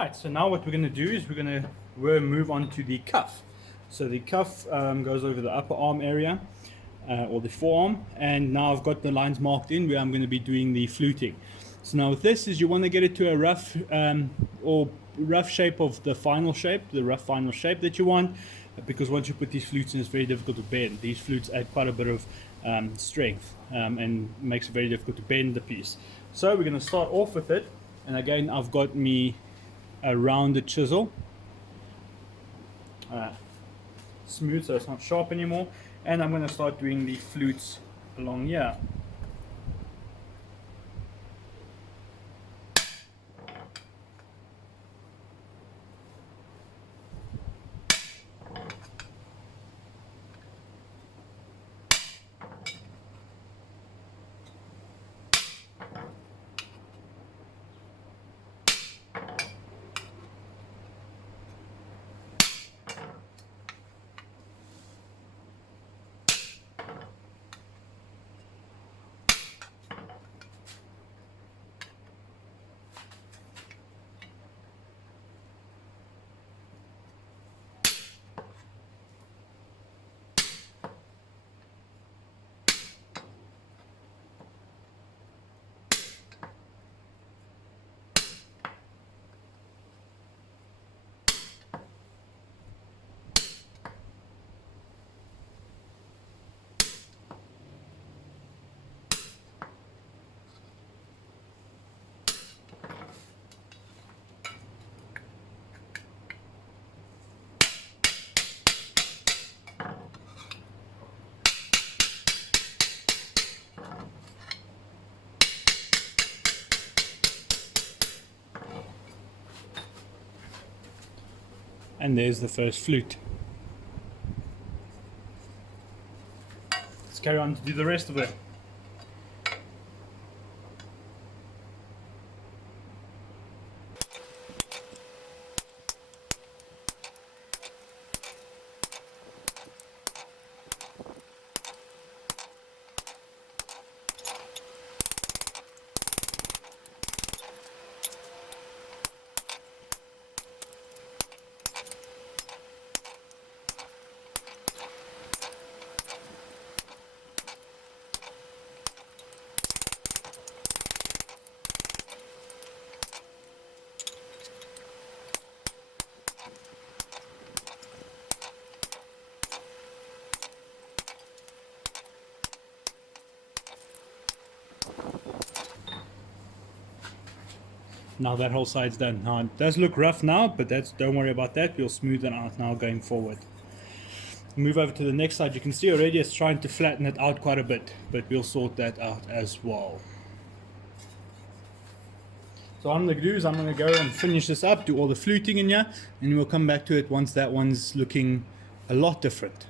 Right, so now what we're going to do is we'll move on to the cuff. So the cuff goes over the upper arm area, or the forearm, and now I've got the lines marked in where I'm going to be doing the fluting. So now with this is you want to get it to a rough or rough shape of the final shape, the rough final shape that you want, because once you put these flutes in, it's very difficult to bend. These flutes add quite a bit of strength and makes it very difficult to bend the piece. So we're going to start off with it, and again I've got me a rounded chisel, smooth so it's not sharp anymore, and I'm going to start doing the flutes along here. And there's the first flute. Let's carry on to do the rest of it. Now that whole side's done. Now it does look rough now, but don't worry about that. We'll smooth it out now going forward. Move over to the next side. You can see already it's trying to flatten it out quite a bit, but we'll sort that out as well. So what I'm going to do is I'm going to go and finish this up, do all the fluting in here, and we'll come back to it once that one's looking a lot different.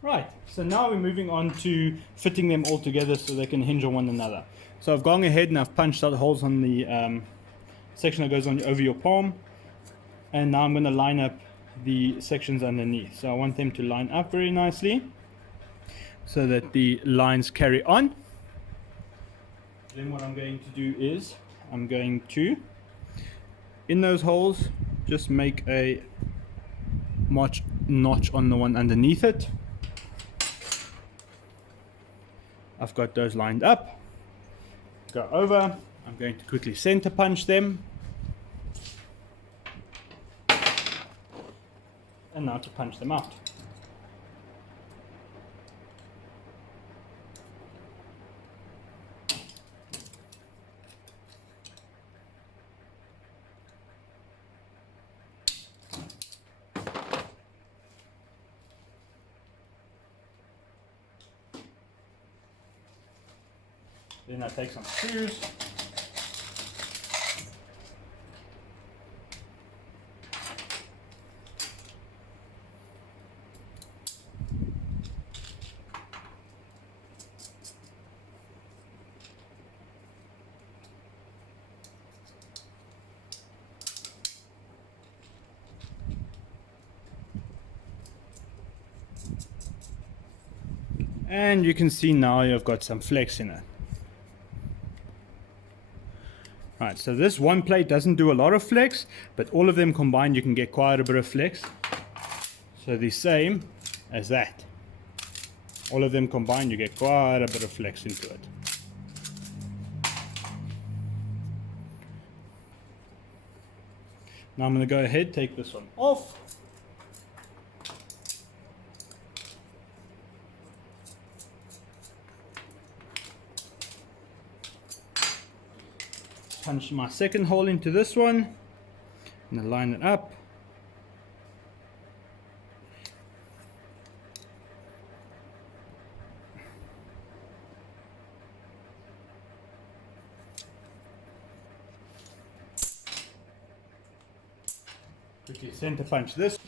Right, so now we're moving on to fitting them all together so they can hinge on one another. So I've gone ahead and I've punched out holes on the section that goes on over your palm, and now I'm going to line up the sections underneath. So I want them to line up very nicely so that the lines carry on. Then what I'm going to do is I'm going to, in those holes, just make a notch on the one underneath it. I've got those lined up. Go over. I'm going to quickly center punch them. And now to punch them out. Then I take some screws. And you can see now you've got some flex in it. Right, so this one plate doesn't do a lot of flex, but all of them combined you can get quite a bit of flex. So the same as that. All of them combined you get quite a bit of flex into it. Now I'm going to go ahead, take this one off. Punch my second hole into this one and line it up. Quickly center punch this.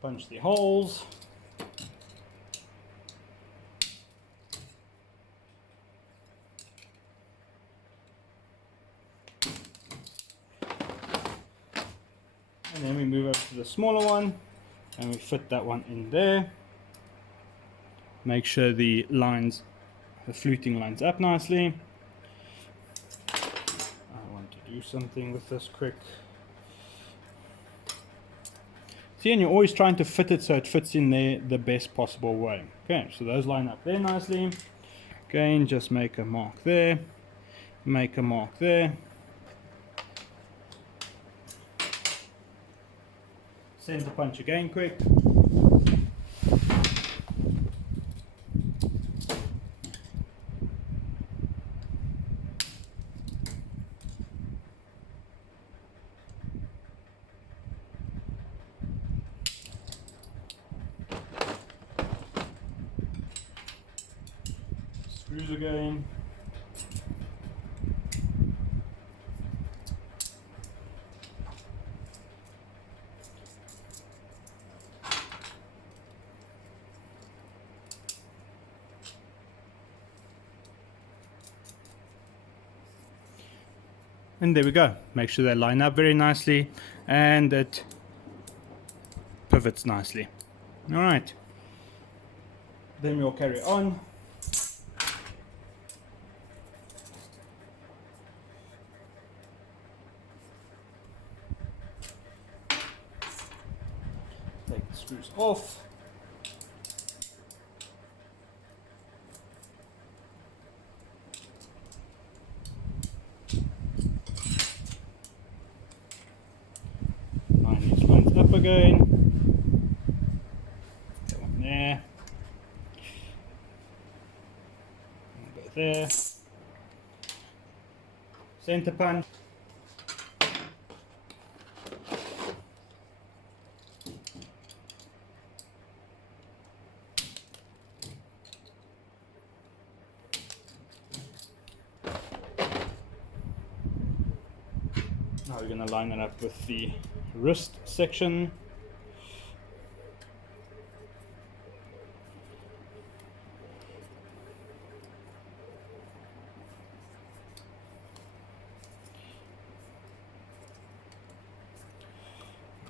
Punch the holes. And then we move over to the smaller one and we fit that one in there. Make sure the lines, the fluting lines up nicely. I want to do something with this quick. See, and you're always trying to fit it so it fits in there the best possible way. Okay, so those line up there nicely. Again, just make a mark there, make a mark there. Center punch again quick. Screws again. And there we go. Make sure they line up very nicely and it pivots nicely. All right. Then we'll carry on. Take the screws off. Line these lines up again. That one there. Go there. Center punch. Now we're going to line it up with the wrist section.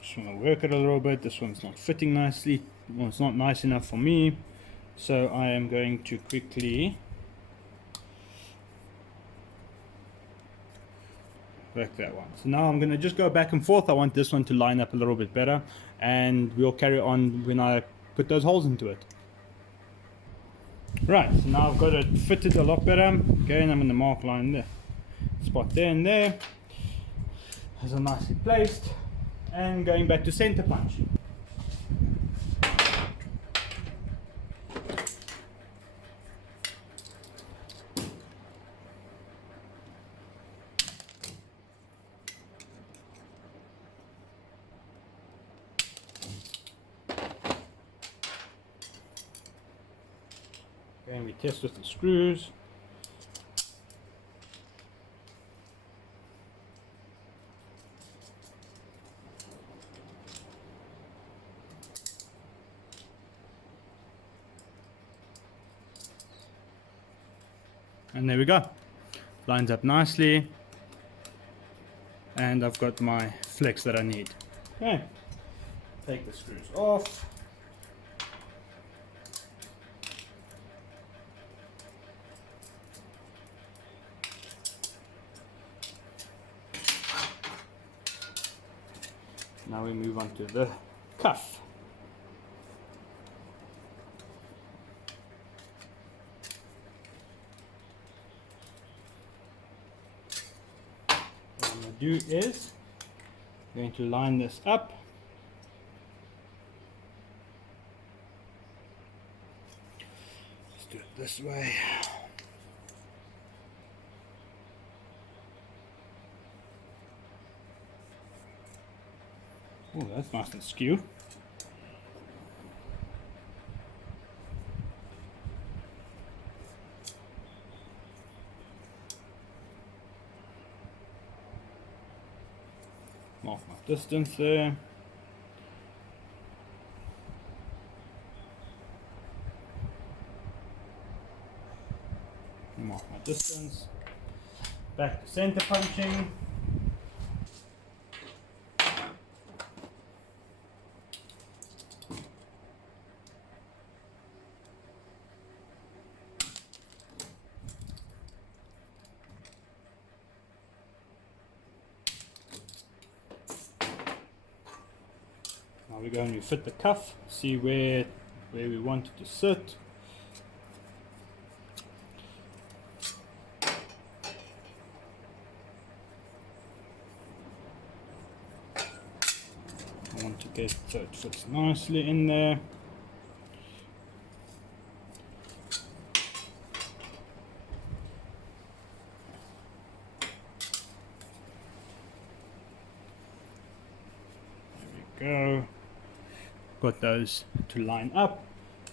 Just want to work it a little bit. This one's not fitting nicely. Well, it's not nice enough for me. So I am going to quickly work that one. So now I'm going to just go back and forth. I want this one to line up a little bit better, and we'll carry on when I put those holes into it. Right, so now I've got it fitted a lot better. Again, I'm going to mark line there, spot there and there. Those are nicely placed, and going back to center punch. And we test with the screws. And there we go. Lines up nicely. And I've got my flex that I need. Okay. Take the screws off. Now we move on to the cuff. What I'm going to do is I'm going to line this up. Let's do it this way. Oh, that's nice and skew. Mark my distance there. Mark my distance. Back to center punching. Now we're going to fit the cuff, see where we want it to sit. I want to get so it fits nicely in there. There we go. Got those to line up.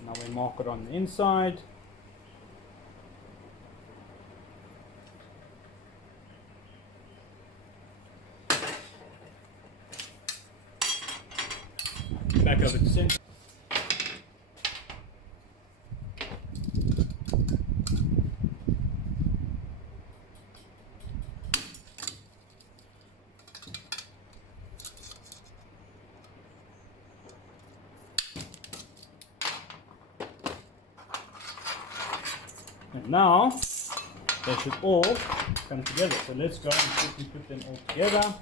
Now we mark it on the inside. Back over to center. And now they should all come together. So let's go and quickly put them all together.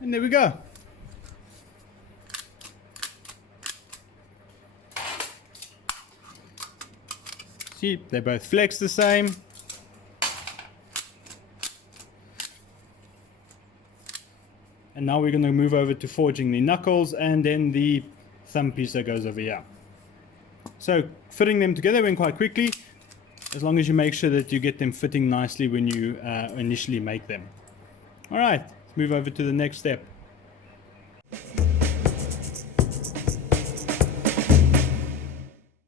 And there we go. See, they both flex the same. And now we're going to move over to forging the knuckles and then the thumb piece that goes over here. So fitting them together went quite quickly, as long as you make sure that you get them fitting nicely when you initially make them. All right, let's move over to the next step.